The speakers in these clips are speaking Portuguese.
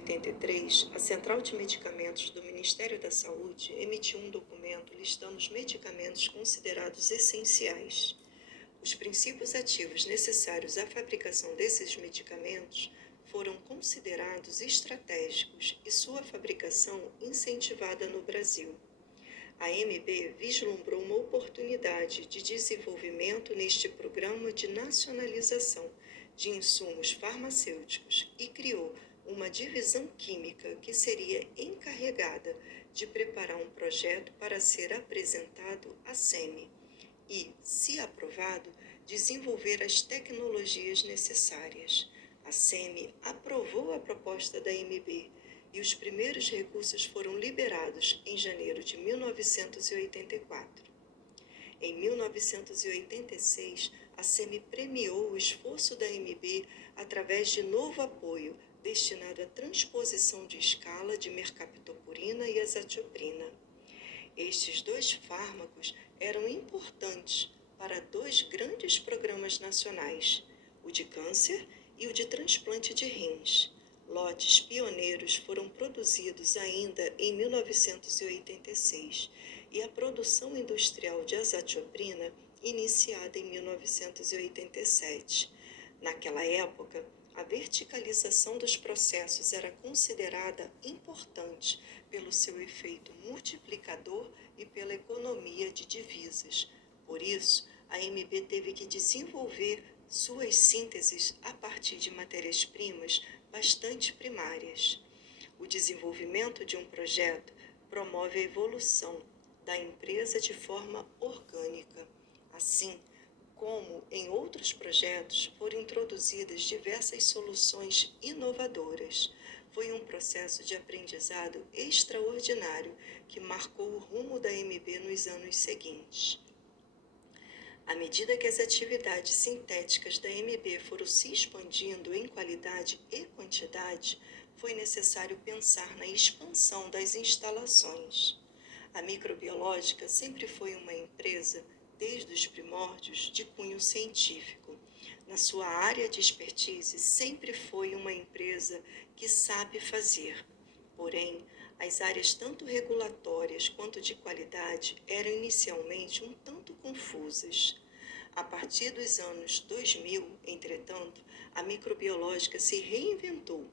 1983, a Central de Medicamentos do Ministério da Saúde emitiu um documento listando os medicamentos considerados essenciais. Os princípios ativos necessários à fabricação desses medicamentos foram considerados estratégicos e sua fabricação incentivada no Brasil. A MB vislumbrou uma oportunidade de desenvolvimento neste programa de nacionalização de insumos farmacêuticos e criou uma divisão química que seria encarregada de preparar um projeto para ser apresentado à SEMI e, se aprovado, desenvolver as tecnologias necessárias. A SEMI aprovou a proposta da MB e os primeiros recursos foram liberados em janeiro de 1984. Em 1986, a SEMI premiou o esforço da MB através de novo apoio destinado à transposição de escala de mercaptopurina e azatioprina. Estes dois fármacos eram importantes para dois grandes programas nacionais, o de câncer e o de transplante de rins. Lotes pioneiros foram produzidos ainda em 1986 e a produção industrial de azatioprina iniciada em 1987. Naquela época, a verticalização dos processos era considerada importante pelo seu efeito multiplicador e pela economia de divisas. Por isso, a MB teve que desenvolver suas sínteses a partir de matérias-primas bastante primárias. O desenvolvimento de um projeto promove a evolução da empresa de forma orgânica. Assim, como em outros projetos, foram introduzidas diversas soluções inovadoras. Foi um processo de aprendizado extraordinário que marcou o rumo da MB nos anos seguintes. À medida que as atividades sintéticas da MB foram se expandindo em qualidade e quantidade, foi necessário pensar na expansão das instalações. A microbiológica sempre foi uma empresa, desde os primórdios, de cunho científico. Na sua área de expertise, sempre foi uma empresa que sabe fazer. Porém, as áreas tanto regulatórias quanto de qualidade eram inicialmente um tanto confusas. A partir dos anos 2000, entretanto, a microbiológica se reinventou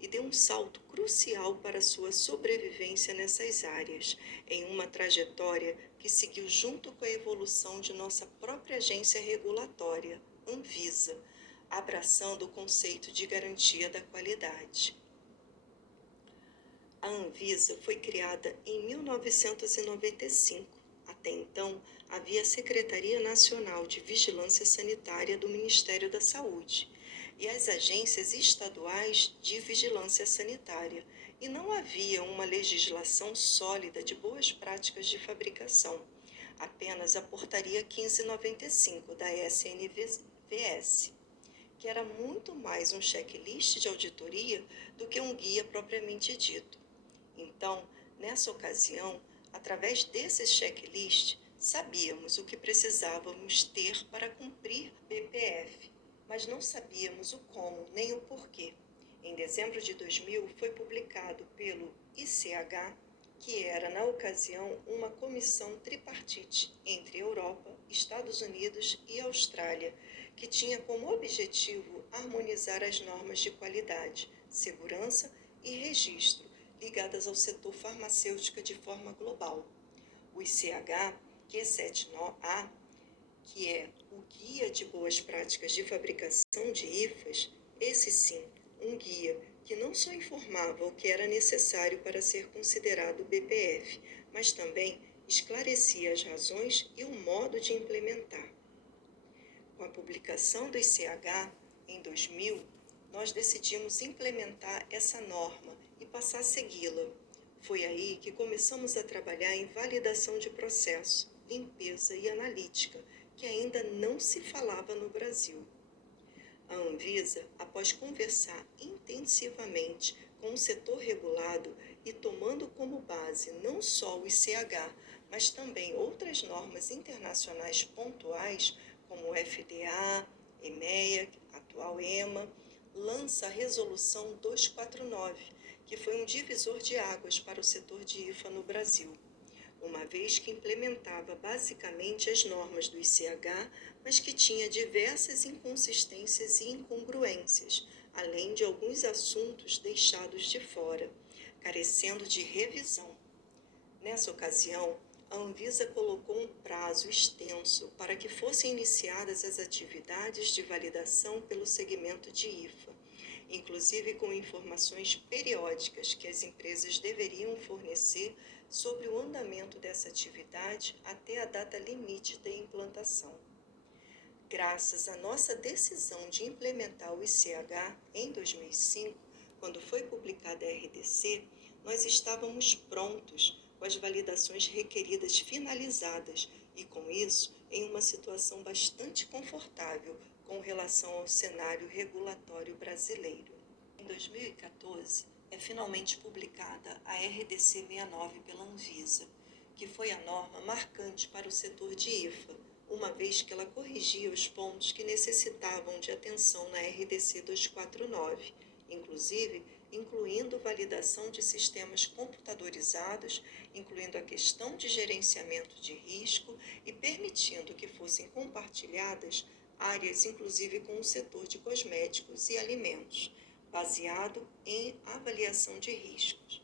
e deu um salto crucial para sua sobrevivência nessas áreas, em uma trajetória que seguiu junto com a evolução de nossa própria agência regulatória, Anvisa, abraçando o conceito de garantia da qualidade. A Anvisa foi criada em 1995. Até então, havia a Secretaria Nacional de Vigilância Sanitária do Ministério da Saúde e as agências estaduais de vigilância sanitária, e não havia uma legislação sólida de boas práticas de fabricação, apenas a Portaria 1595 da SNVS, que era muito mais um checklist de auditoria do que um guia propriamente dito. Então, nessa ocasião, através desses checklists, sabíamos o que precisávamos ter para cumprir BPF, mas não sabíamos o como nem o porquê. Em dezembro de 2000, foi publicado pelo ICH, que era, na ocasião, uma comissão tripartite entre Europa, Estados Unidos e Austrália, que tinha como objetivo harmonizar as normas de qualidade, segurança e registro ligadas ao setor farmacêutico de forma global. O ICH Q7A, que é o Guia de Boas Práticas de Fabricação de IFAs, esse sim, um guia que não só informava o que era necessário para ser considerado BPF, mas também esclarecia as razões e o modo de implementar. Com a publicação do ICH, em 2000, nós decidimos implementar essa norma e passar a segui-la. Foi aí que começamos a trabalhar em validação de processo, limpeza e analítica, que ainda não se falava no Brasil. A Anvisa, após conversar intensivamente com o setor regulado e tomando como base não só o ICH, mas também outras normas internacionais pontuais, como o FDA, EMEA, atual EMA, lança a Resolução 249, que foi um divisor de águas para o setor de IFA no Brasil, uma vez que implementava basicamente as normas do ICH, mas que tinha diversas inconsistências e incongruências, além de alguns assuntos deixados de fora, carecendo de revisão. Nessa ocasião, a Anvisa colocou um prazo extenso para que fossem iniciadas as atividades de validação pelo segmento de IFA, inclusive com informações periódicas que as empresas deveriam fornecer sobre o andamento dessa atividade até a data limite de implantação. Graças à nossa decisão de implementar o ICH em 2005, quando foi publicada a RDC, nós estávamos prontos, com as validações requeridas finalizadas e, com isso, em uma situação bastante confortável com relação ao cenário regulatório brasileiro. Em 2014, é finalmente publicada a RDC 69 pela Anvisa, que foi a norma marcante para o setor de IFA, uma vez que ela corrigia os pontos que necessitavam de atenção na RDC 249, incluindo validação de sistemas computadorizados, incluindo a questão de gerenciamento de risco e permitindo que fossem compartilhadas áreas, inclusive com o setor de cosméticos e alimentos, baseado em avaliação de riscos.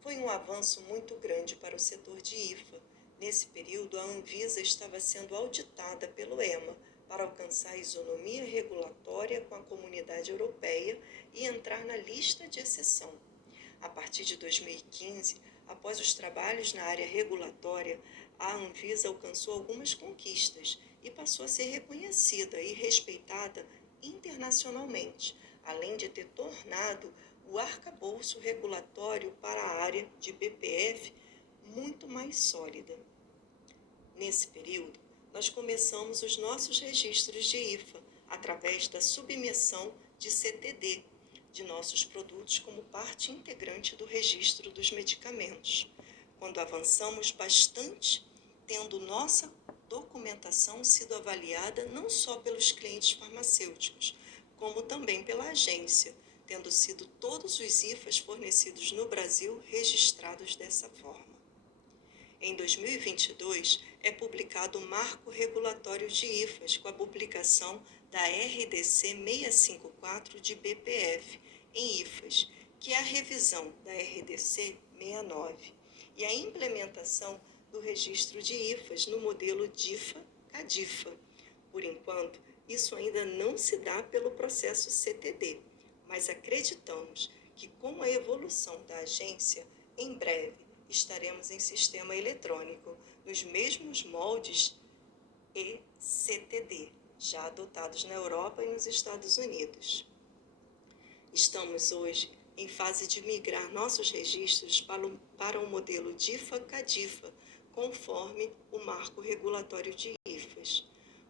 Foi um avanço muito grande para o setor de IFA. Nesse período, a Anvisa estava sendo auditada pelo EMA para alcançar a isonomia regulatória com a Comunidade Europeia e entrar na lista de exceção. A partir de 2015, após os trabalhos na área regulatória, a Anvisa alcançou algumas conquistas e passou a ser reconhecida e respeitada internacionalmente, além de ter tornado o arcabouço regulatório para a área de BPF muito mais sólida. Nesse período, nós começamos os nossos registros de IFA através da submissão de CTD de nossos produtos como parte integrante do registro dos medicamentos, quando avançamos bastante, tendo nossa documentação sido avaliada não só pelos clientes farmacêuticos, como também pela agência, tendo sido todos os IFAs fornecidos no Brasil registrados dessa forma. Em 2022, é publicado o Marco Regulatório de IFAs, com a publicação da RDC 654 de BPF em IFAs, que é a revisão da RDC 69, e a implementação do registro de IFAs no modelo DIFA-CADIFA. Por enquanto, isso ainda não se dá pelo processo CTD, mas acreditamos que com a evolução da agência, em breve, estaremos em sistema eletrônico, nos mesmos moldes ECTD, já adotados na Europa e nos Estados Unidos. Estamos hoje em fase de migrar nossos registros para o modelo DIFA-CADIFA, conforme o Marco Regulatório de IFAs.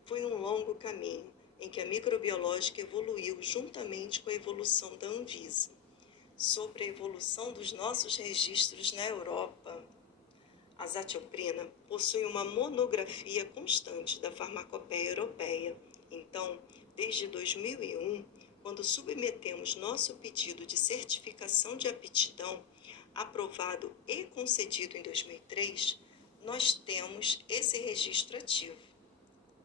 Foi um longo caminho em que a microbiológica evoluiu juntamente com a evolução da Anvisa. Sobre a evolução dos nossos registros na Europa, a azatioprina possui uma monografia constante da farmacopeia europeia. Então, desde 2001, quando submetemos nosso pedido de certificação de aptidão, aprovado e concedido em 2003, nós temos esse registro ativo.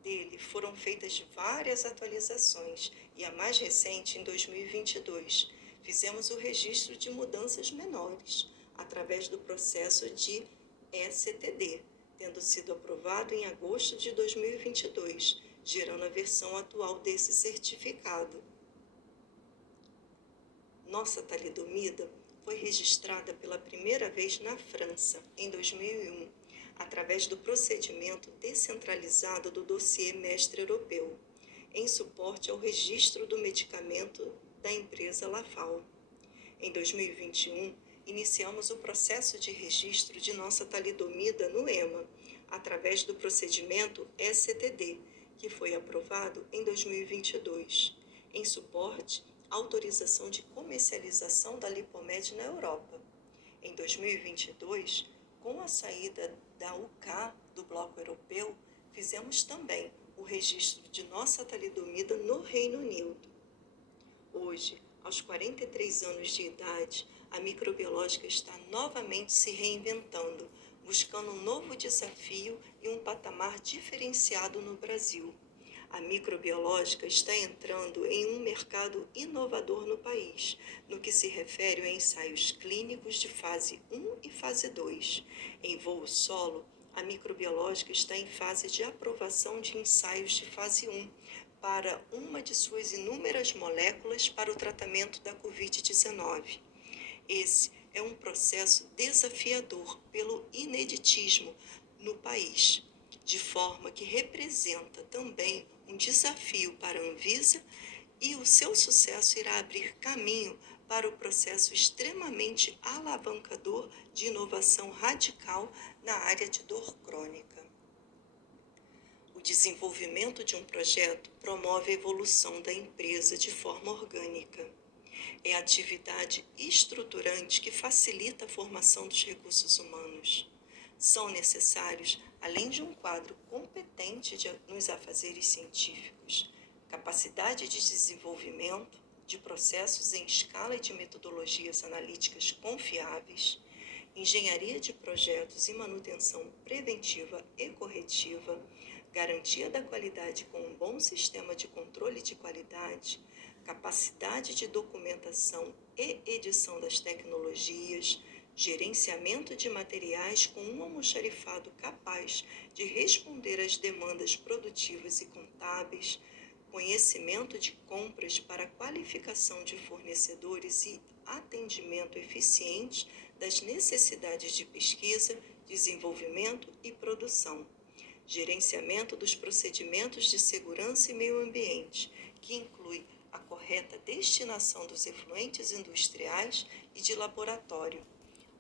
Dele foram feitas várias atualizações e a mais recente, em 2022, fizemos o registro de mudanças menores, através do processo de ECTD, tendo sido aprovado em agosto de 2022, gerando a versão atual desse certificado. Nossa talidomida foi registrada pela primeira vez na França, em 2001, através do procedimento descentralizado do dossiê mestre europeu, em suporte ao registro do medicamento da empresa Lafal. Em 2021, iniciamos o processo de registro de nossa talidomida no EMA, através do procedimento ECTD, que foi aprovado em 2022, em suporte à autorização de comercialização da Lipomed na Europa. Em 2022, com a saída da UK do bloco europeu, fizemos também o registro de nossa talidomida no Reino Unido. Hoje, aos 43 anos de idade, a microbiológica está novamente se reinventando, buscando um novo desafio e um patamar diferenciado no Brasil. A microbiológica está entrando em um mercado inovador no país, no que se refere a ensaios clínicos de fase 1 e fase 2. Em voo solo, a microbiológica está em fase de aprovação de ensaios de fase 1 para uma de suas inúmeras moléculas para o tratamento da Covid-19. Esse é um processo desafiador pelo ineditismo no país, de forma que representa também um desafio para a Anvisa e o seu sucesso irá abrir caminho para o processo extremamente alavancador de inovação radical na área de dor crônica. O desenvolvimento de um projeto promove a evolução da empresa de forma orgânica. É a atividade estruturante que facilita a formação dos recursos humanos. São necessários, além de um quadro competente nos afazeres científicos, capacidade de desenvolvimento de processos em escala e de metodologias analíticas confiáveis, engenharia de projetos e manutenção preventiva e corretiva, garantia da qualidade com um bom sistema de controle de qualidade, capacidade de documentação e edição das tecnologias, gerenciamento de materiais com um almoxarifado capaz de responder às demandas produtivas e contábeis, conhecimento de compras para qualificação de fornecedores e atendimento eficiente das necessidades de pesquisa, desenvolvimento e produção. Gerenciamento dos procedimentos de segurança e meio ambiente, que inclui a correta destinação dos efluentes industriais e de laboratório.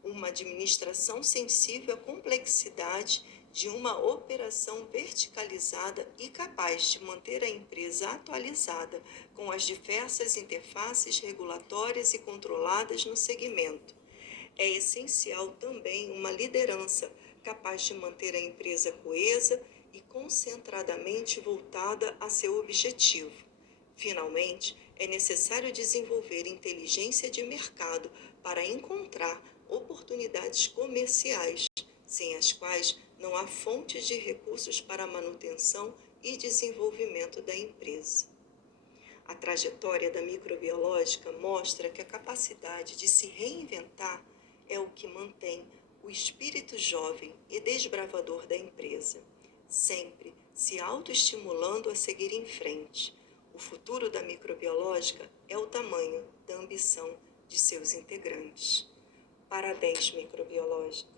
Uma administração sensível à complexidade de uma operação verticalizada e capaz de manter a empresa atualizada com as diversas interfaces regulatórias e controladas no segmento. É essencial também uma liderança capaz de manter a empresa coesa e concentradamente voltada a seu objetivo. Finalmente, é necessário desenvolver inteligência de mercado para encontrar oportunidades comerciais, sem as quais não há fontes de recursos para a manutenção e desenvolvimento da empresa. A trajetória da microbiológica mostra que a capacidade de se reinventar é o que mantém o espírito jovem e desbravador da empresa, sempre se autoestimulando a seguir em frente. O futuro da microbiológica é o tamanho da ambição de seus integrantes. Parabéns, microbiológica!